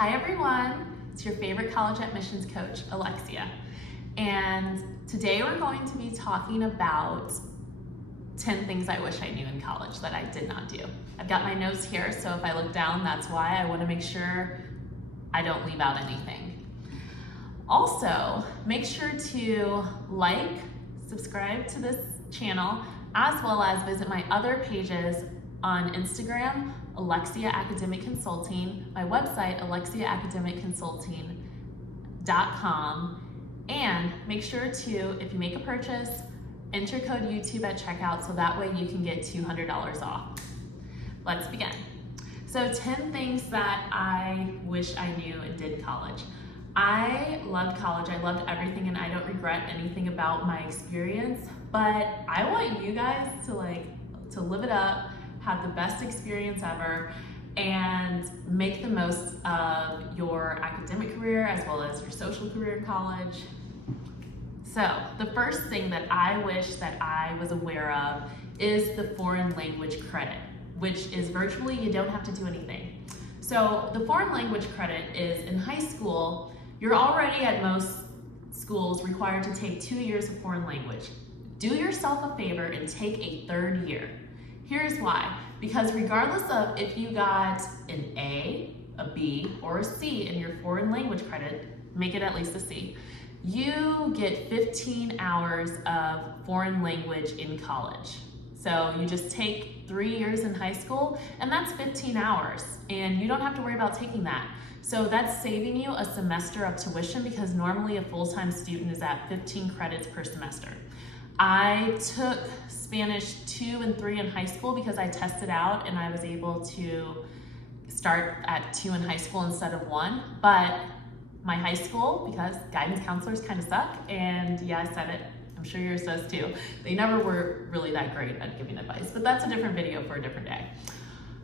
Hi everyone, it's your favorite college admissions coach, Alexia. And today we're going to be talking about 10 things I wish I knew in college that I did not do. I've got my notes here, so if I look down, that's why. I want to make sure I don't leave out anything. Also, make sure to like, subscribe to this channel, as well as visit my other pages on Instagram, Alexia Academic Consulting, my website, alexiaacademicconsulting.com, and make sure to, if you make a purchase, enter code YouTube at checkout so that way you can get $200 off. Let's begin. So 10 things that I wish I knew and did in college. I loved college, I loved everything, and I don't regret anything about my experience, but I want you guys to live it up, have the best experience ever, and make the most of your academic career as well as your social career in college. So the first thing that I wish that I was aware of is the foreign language credit, which is virtually you don't have to do anything. So the foreign language credit is in high school, you're already at most schools required to take 2 years of foreign language. Do yourself a favor and take a third year. Here's why. Because regardless of if you got an A, a B, or a C in your foreign language credit, make it at least a C, you get 15 hours of foreign language in college. So you just take 3 years in high school, and that's 15 hours, and you don't have to worry about taking that. So that's saving you a semester of tuition because normally a full-time student is at 15 credits per semester. I took Spanish 2 and 3 in high school because I tested out and I was able to start at 2 in high school instead of 1. But my high school, because guidance counselors kind of suck, and yeah, I said it, I'm sure yours does too, they never were really that great at giving advice, but that's a different video for a different day.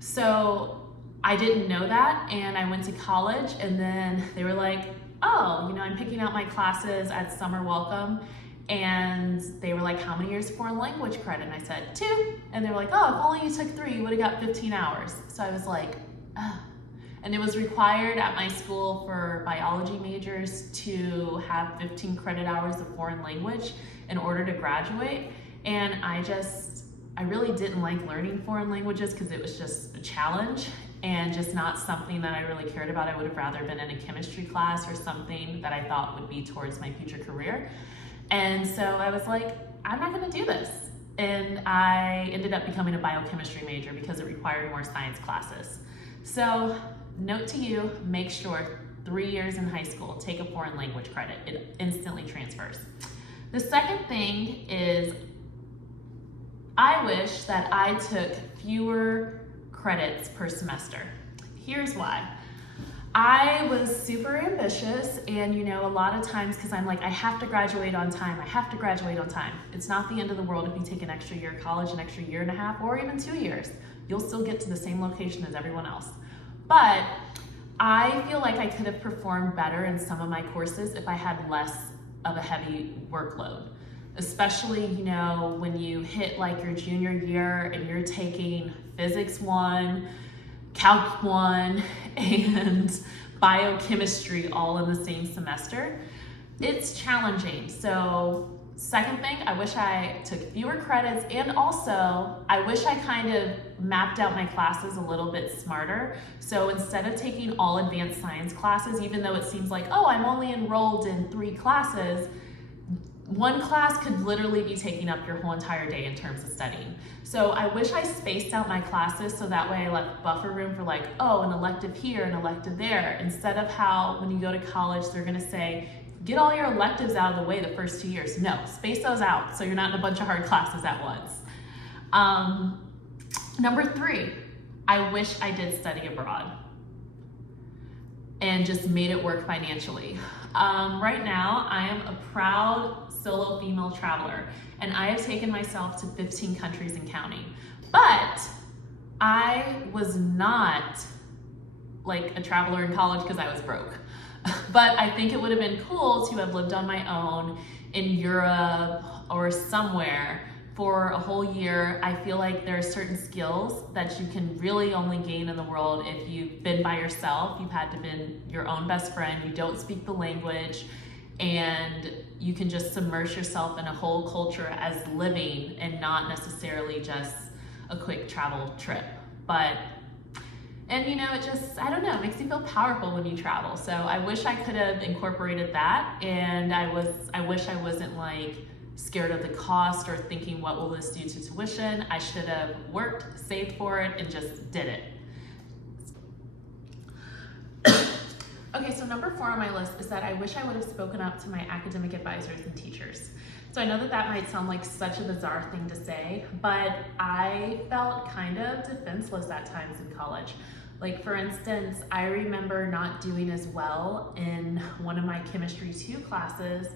So I didn't know that, and I went to college, and then they were like, oh, I'm picking out my classes at summer welcome. And they were like, how many years of foreign language credit? And I said 2. And they were like, oh, if only you took 3, you would have got 15 hours. So I was like, oh. And it was required at my school for biology majors to have 15 credit hours of foreign language in order to graduate. And I really didn't like learning foreign languages because it was just a challenge and just not something that I really cared about. I would have rather been in a chemistry class or something that I thought would be towards my future career. And so I was like, I'm not gonna do this. And I ended up becoming a biochemistry major because it required more science classes. So note to you, make sure 3 years in high school, take a foreign language credit. It instantly transfers. The second thing is, I wish that I took fewer credits per semester. Here's why. I was super ambitious, and a lot of times, because I'm like, I have to graduate on time, I have to graduate on time. It's not the end of the world if you take an extra year of college, an extra year and a half, or even 2 years. You'll still get to the same location as everyone else. But I feel like I could have performed better in some of my courses if I had less of a heavy workload. Especially, when you hit like your junior year and you're taking Physics 1, Calc 1, and biochemistry all in the same semester. It's challenging. So second thing, I wish I took fewer credits, and also I wish I kind of mapped out my classes a little bit smarter. So instead of taking all advanced science classes, even though it seems like, oh, I'm only enrolled in 3 classes, one class could literally be taking up your whole entire day in terms of studying. So I wish I spaced out my classes so that way I left buffer room for like, oh, an elective here, an elective there, instead of how when you go to college, they're gonna say, get all your electives out of the way the first 2 years. No, space those out so you're not in a bunch of hard classes at once. Number 3, I wish I did study abroad and just made it work financially. Right now, I am a proud solo female traveler, and I have taken myself to 15 countries and counting. But I was not like a traveler in college because I was broke. But I think it would have been cool to have lived on my own in Europe or somewhere for a whole year. I feel like there are certain skills that you can really only gain in the world if you've been by yourself, you've had to be your own best friend, you don't speak the language, and you can just submerge yourself in a whole culture as living and not necessarily just a quick travel trip. And you know, it just, I don't know, it makes you feel powerful when you travel. So I wish I could have incorporated that, and I wish I wasn't like scared of the cost or thinking what will this do to tuition. I should have worked, saved for it, and just did it. Okay, so number 4 on my list is that I wish I would have spoken up to my academic advisors and teachers. So I know that that might sound like such a bizarre thing to say, but I felt kind of defenseless at times in college. Like for instance, I remember not doing as well in one of my chemistry 2 classes,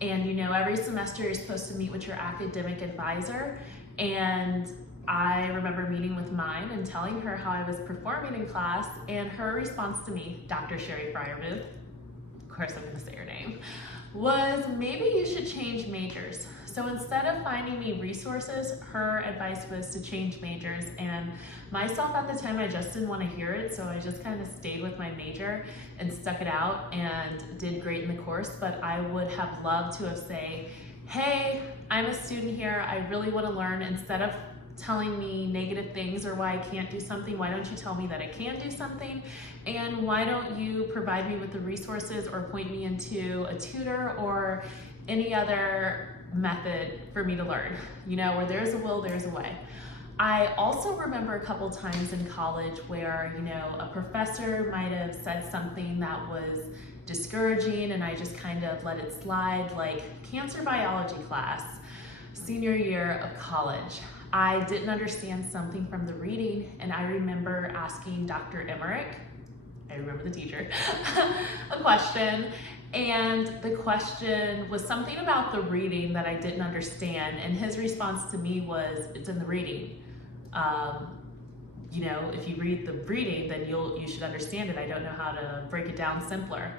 and you know, every semester you're supposed to meet with your academic advisor, and I remember meeting with mine and telling her how I was performing in class, and her response to me, Dr. Sherry Fryermuth, of course I'm gonna say her name, was maybe you should change majors. So instead of finding me resources, her advice was to change majors, and myself at the time, I just didn't want to hear it, so I just kind of stayed with my major and stuck it out and did great in the course. But I would have loved to have said, hey, I'm a student here, I really want to learn. Instead of telling me negative things or why I can't do something, why don't you tell me that I can do something? And why don't you provide me with the resources or point me into a tutor or any other method for me to learn? You know, where there's a will, there's a way. I also remember a couple times in college where, you know, a professor might have said something that was discouraging and I just kind of let it slide, like cancer biology class, senior year of college. I didn't understand something from the reading, and I remember asking Dr. Emmerich, I remember the teacher, a question, and the question was something about the reading that I didn't understand, and his response to me was, it's in the reading. You know, if you read the reading, then you should understand it. I don't know how to break it down simpler.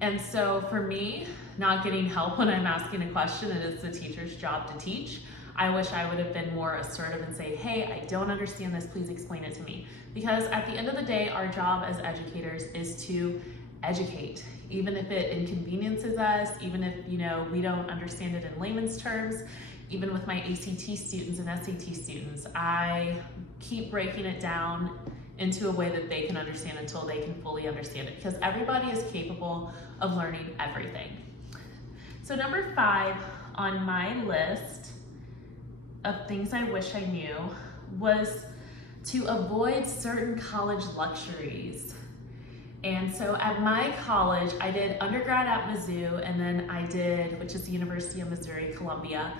And so for me, not getting help when I'm asking a question, and it's the teacher's job to teach, I wish I would have been more assertive and say, hey, I don't understand this, please explain it to me. Because at the end of the day, our job as educators is to educate, even if it inconveniences us, even if, you know, we don't understand it in layman's terms. Even with my ACT students and SAT students, I keep breaking it down into a way that they can understand until they can fully understand it, because everybody is capable of learning everything. So number 5 on my list of things I wish I knew was to avoid certain college luxuries. And so at my college, I did undergrad at Mizzou, and then I did, which is the University of Missouri, Columbia,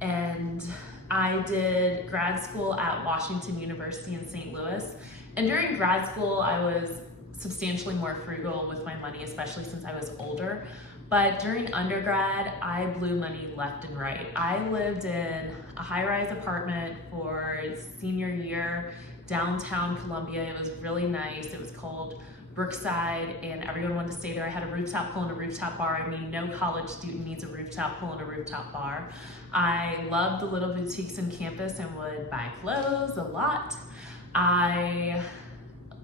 and I did grad school at Washington University in St. Louis. And during grad school, I was substantially more frugal with my money, especially since I was older. But during undergrad, I blew money left and right. I lived in a high-rise apartment for senior year, downtown Columbia. It was really nice. It was called Brookside, and everyone wanted to stay there. I had a rooftop pool and a rooftop bar. I mean, no college student needs a rooftop pool and a rooftop bar. I loved the little boutiques on campus and would buy clothes a lot.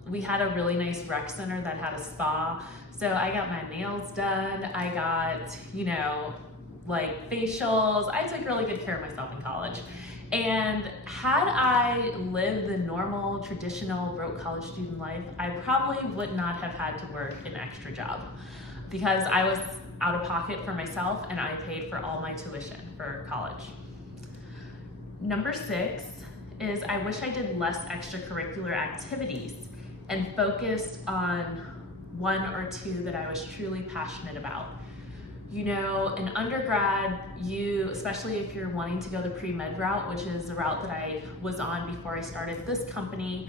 We had a really nice rec center that had a spa. So I got my nails done. I got, you know, like facials. I took really good care of myself in college. And had I lived the normal, traditional, broke college student life, I probably would not have had to work an extra job, because I was out of pocket for myself and I paid for all my tuition for college. Number 6 is I wish I did less extracurricular activities and focused on 1 or 2 that I was truly passionate about. You know, in undergrad, especially if you're wanting to go the pre-med route, which is the route that I was on before I started this company,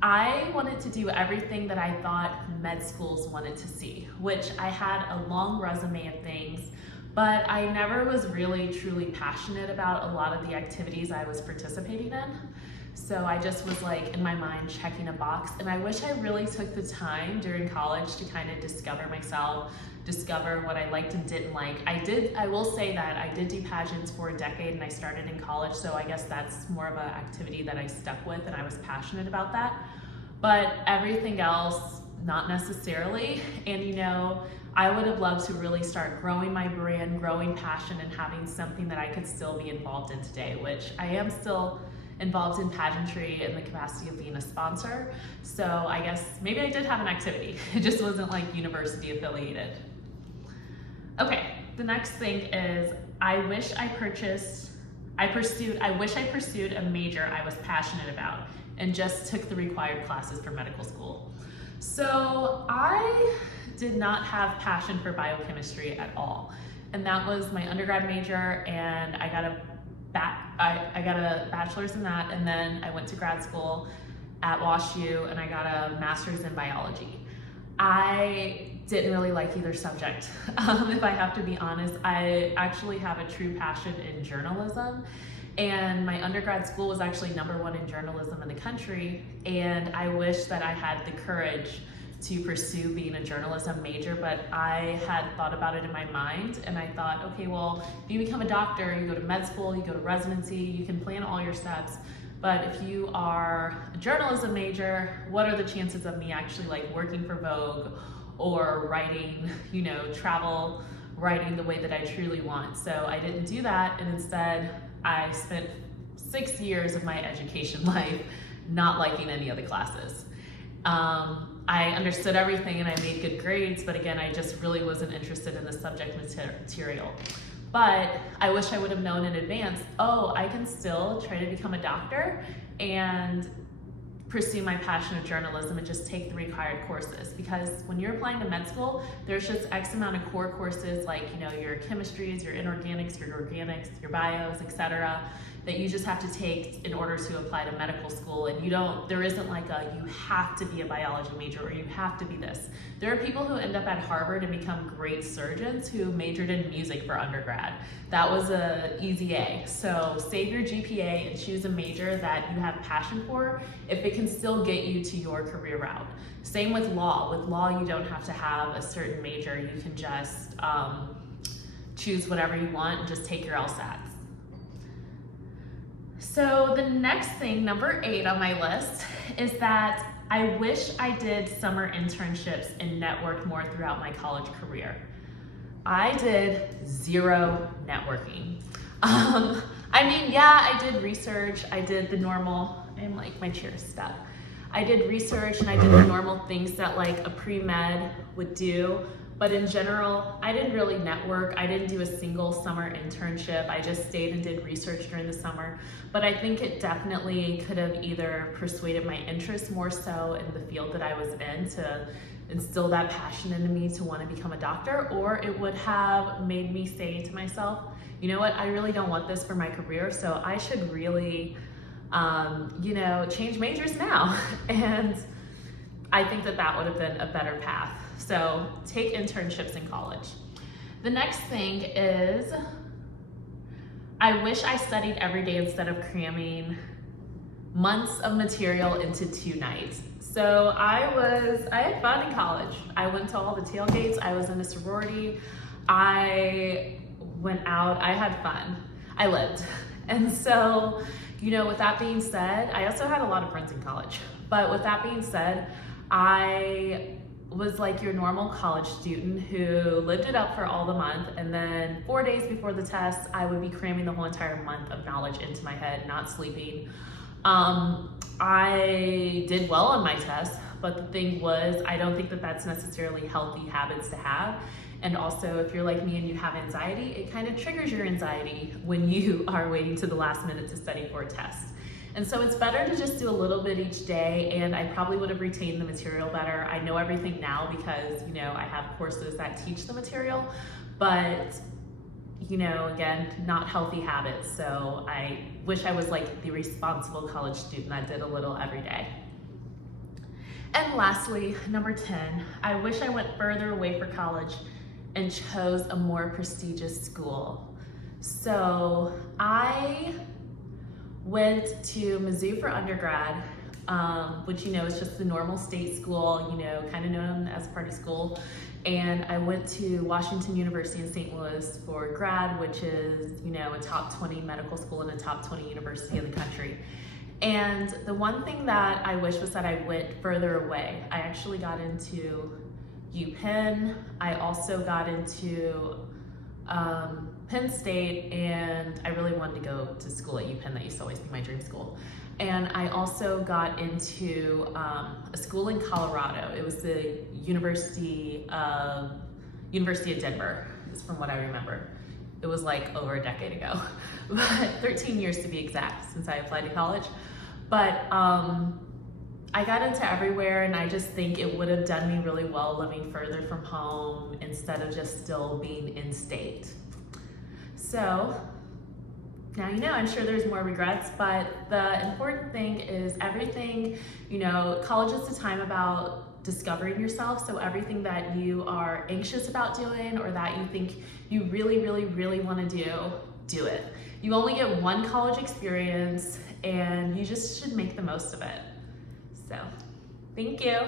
I wanted to do everything that I thought med schools wanted to see, which I had a long resume of things, but I never was really truly passionate about a lot of the activities I was participating in. So I just was like in my mind checking a box, and I wish I really took the time during college to kind of discover myself, discover what I liked and didn't like. I will say that I did do pageants for a decade and I started in college, so I guess that's more of an activity that I stuck with and I was passionate about that. But everything else, not necessarily. And you know, I would have loved to really start growing my brand, growing passion, and having something that I could still be involved in today, which I am still involved in pageantry in the capacity of being a sponsor. So I guess maybe I did have an activity. It just wasn't like university affiliated. Okay, the next thing is I wish I pursued a major I was passionate about and just took the required classes for medical school. So I did not have passion for biochemistry at all. And that was my undergrad major, and I got a bachelor's in that, and then I went to grad school at WashU and I got a master's in biology. I didn't really like either subject. If I have to be honest, I actually have a true passion in journalism, and my undergrad school was actually #1 in journalism in the country, and I wish that I had the courage to pursue being a journalism major, but I had thought about it in my mind, and I thought, okay, well, if you become a doctor, you go to med school, you go to residency, you can plan all your steps, but if you are a journalism major, what are the chances of me actually like working for Vogue or writing, you know, travel writing the way that I truly want? So I didn't do that, and instead I spent 6 years of my education life not liking any of the classes. I understood everything and I made good grades, but again, I just really wasn't interested in the subject material. But I wish I would have known in advance, oh, I can still try to become a doctor and pursue my passion of journalism and just take the required courses. Because when you're applying to med school, there's just X amount of core courses, like, you know, your chemistries, your inorganics, your organics, your bios, etc., that you just have to take in order to apply to medical school. And there isn't like you have to be a biology major or you have to be this. There are people who end up at Harvard and become great surgeons who majored in music for undergrad. That was a easy A. So save your GPA and choose a major that you have passion for if it can still get you to your career route. Same with law. With law, you don't have to have a certain major. You can just choose whatever you want and just take your LSATs. So the next thing, number 8 on my list, is that I wish I did summer internships and networked more throughout my college career. I did 0 networking. I mean, yeah, I did research, I did the normal, and like my chair is stuck. I did research and I did the normal things that like a pre-med would do. But in general, I didn't really network. I didn't do a single summer internship. I just stayed and did research during the summer. But I think it definitely could have either persuaded my interest more so in the field that I was in to instill that passion into me to want to become a doctor, or it would have made me say to myself, you know what, I really don't want this for my career, so I should really, you know, change majors now. And I think that that would have been a better path. So take internships in college. The next thing is, I wish I studied every day instead of cramming months of material into 2 nights. So I had fun in college. I went to all the tailgates, I was in a sorority, I went out, I had fun, I lived. And so, you know, with that being said, I also had a lot of friends in college, but with that being said, I was like your normal college student who lived it up for all the month, and then 4 days before the test, I would be cramming the whole entire month of knowledge into my head, not sleeping. I did well on my test, but the thing was, I don't think that that's necessarily healthy habits to have. And also, if you're like me and you have anxiety, it kind of triggers your anxiety when you are waiting to the last minute to study for a test. And so it's better to just do a little bit each day, and I probably would have retained the material better. I know everything now because, you know, I have courses that teach the material, but, you know, again, not healthy habits. So I wish I was like the responsible college student that did a little every day. And lastly, number 10, I wish I went further away for college and chose a more prestigious school. So I went to Mizzou for undergrad, which, you know, is just the normal state school, you know, kind of known as party school. And I went to Washington University in St. Louis for grad, which is, you know, a top 20 medical school and a top 20 university in the country. And the one thing that I wish was that I went further away. I actually got into UPenn. I also got into Penn State, and I really wanted to go to school at UPenn. That used to always be my dream school. And I also got into a school in Colorado. It was the University of Denver, is from what I remember. It was like over a decade ago, but 13 years to be exact since I applied to college. But I got into everywhere, and I just think it would have done me really well living further from home instead of just still being in state. So now you know. I'm sure there's more regrets, but the important thing is everything, you know, college is the time about discovering yourself. So everything that you are anxious about doing or that you think you really, really, really want to do it. You only get one college experience, and you just should make the most of it. So, thank you.